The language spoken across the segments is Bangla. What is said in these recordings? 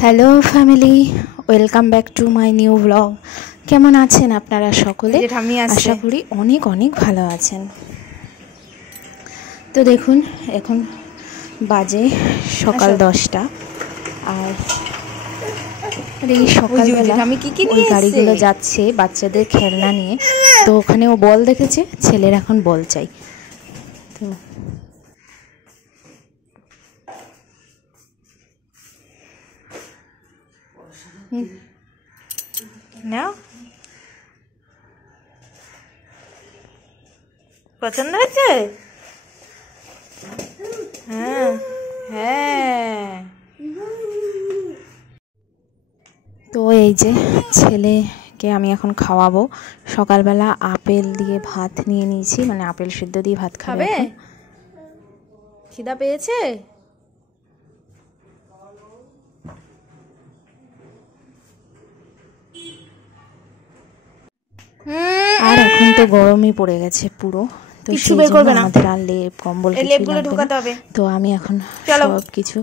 Hello family, welcome back to my new blog. কেমন আছেন আপনারা সকলে? আশা করি অনেক অনেক ভালো আছেন। তো দেখুন, এখন বাজে সকাল 10টা। আর এই সকালবেলা ওই গাড়িগুলো যাচ্ছে বাচ্চাদের খেলনা নিয়ে। তো ওখানে ও বল দেখেছে, ছেলের এখন বল চাই। তো নাও, পছন্দ হয়েছে? হ্যাঁ হ্যাঁ। তো এই যে ছেলেকে আমি এখন খাওয়াবো। সকালবেলা আপেল দিয়ে ভাত নিয়ে নিয়েছি, মানে আপেল সিদ্ধ দিয়ে ভাত খাবে। খিদা পেয়েছে? আর এখন তো গরমই পড়ে গেছে পুরো। তো সেই জন্য আমাদের আর লেপ কম্বল লেপগুলো ঢোকাতে হবে। তো আমি এখন সব কিছু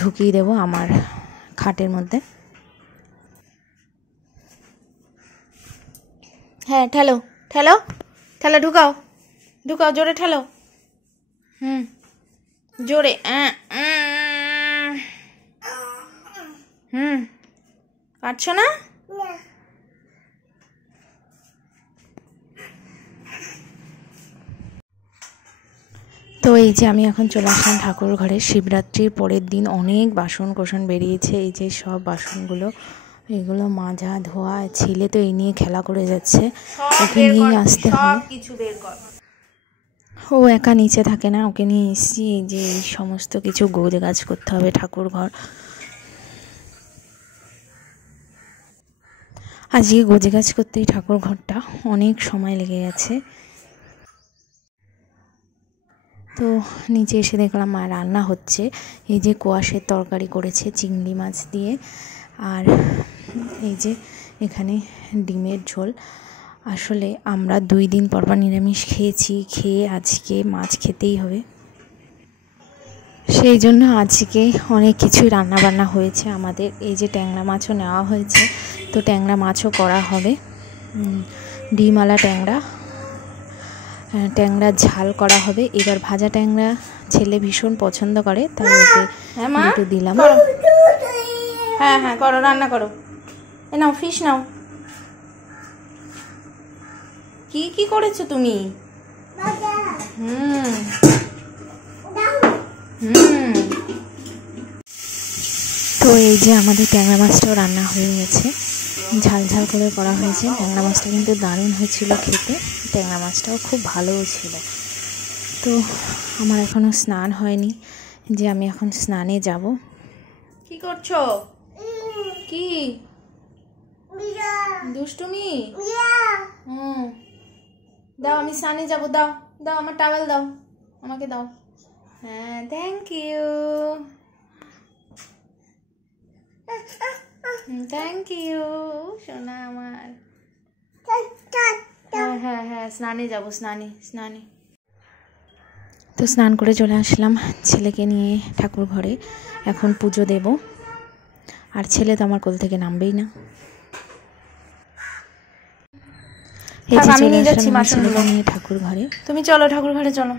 ঢুকিয়ে দেবো আমার খাটের মধ্যে। হ্যাঁ, ঠেলো ঠেলো ঠেলো, ঢুকাও ঢুকাও, জোরে ঠেলো। জোরে। পারছো না? তো এই যে আমি এখন চলে আসলাম ঠাকুর ঘরে। শিবরাত্রির পরের দিন অনেক বাসন কোসন বেরিয়েছে। এই যে সব বাসনগুলো, এগুলো মাজা ধোয়া। ছেলে তো এই নিয়ে খেলা করে যাচ্ছে, ওকে নিয়েই আসতে হয়। ও একা নিচে থাকে না, ওকে নিয়ে এসেছি। এই যে এই সমস্ত কিছু গোছ গাছ করতে হবে ঠাকুর ঘর। আজকে গোছ গাছ করতেই ঠাকুর ঘরটা অনেক সময় লেগে গেছে। তো নিচে এসে দেখলাম মা রান্না হচ্ছে। এই যে কোয়াশের তরকারি করেছে চিংড়ি মাছ দিয়ে, আর এই যে এখানে ডিমের ঝোল। আসলে আমরা 2 দিন পর নিরামিষ খেয়ে আজকে মাছ খেতেই হবে, সেই জন্য আজকে অনেক কিছুই রান্নাবান্না হয়েছে আমাদের। এই যে ট্যাংরা মাছও নেওয়া হয়েছে, তো ট্যাংরা মাছও করা হবে। ডিমওয়ালা ট্যাংরা ঝাল করা হবে। এবার ভাজা ট্যাংরা ছেলে ভীষণ পছন্দ করে, তাই ওকে একটু দিলাম। হ্যাঁ হ্যাঁ, করো, রান্না করো। এ নাও, ফিশ নাও। কি কি করেছো তুমি? তো এই যে আমাদের ট্যাংরা মাছটাও রান্না হয়ে গেছে, ঝাল ঝাল করে করা হয়েছে। ট্যাংরা মাছটা কিন্তু দারুণ হয়েছিল খেতে, ট্যাংরা মাছটাও খুব ভালোও ছিল। তো আমার এখনও স্নান হয়নি, যে আমি এখন স্নানে যাব। কি করছো? কি দুষ্টুমি? দাও, আমি স্নানে যাব। দাও দাও, আমার টাওয়েল দাও, আমাকে দাও। হ্যাঁ, থ্যাংক ইউ থ্যাংক ইউ সোনা আমার। হ্যাঁ হ্যাঁ হ্যাঁ, স্নানে যাব, স্নানে। তো স্নান করে চলে আসলাম ছেলেকে নিয়ে ঠাকুর ঘরে। এখন পুজো দেব, আর ছেলে তো আমার কোল থেকে নামবেই না। আমি নিয়ে যাচ্ছি বাসনগুলো নিয়ে ঠাকুর ঘরে। তুমি চলো, ঠাকুর ঘরে চলো।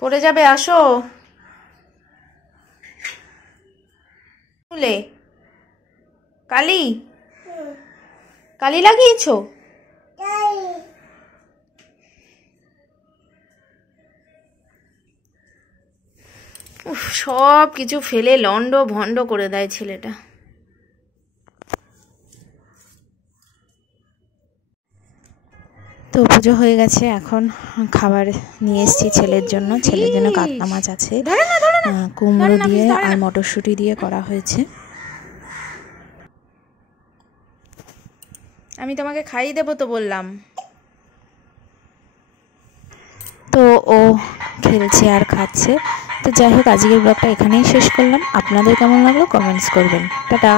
পড়ে যাবে, আসো। কালি কালি লাগিয়েছো? সব কিছু ফেলে লন্ড ভন্ড করে দেয় ছেলেটা। তো পুজো হয়ে গেছে, এখন খাবার নিয়ে এসেছি ছেলের জন্য কাতলা মাছ আছে, কুমড়ো দিয়ে আর মটরশুঁটি দিয়ে করা হয়েছে। আমি তোমাকে খাইয়ে দেবো তো বললাম। তো ও খেলছে আর খাচ্ছে। তো যাই হোক, আজকের ব্লগটা এখানেই শেষ করলাম। আপনাদের কেমন লাগলো কমেন্টস করবেন। টাটা।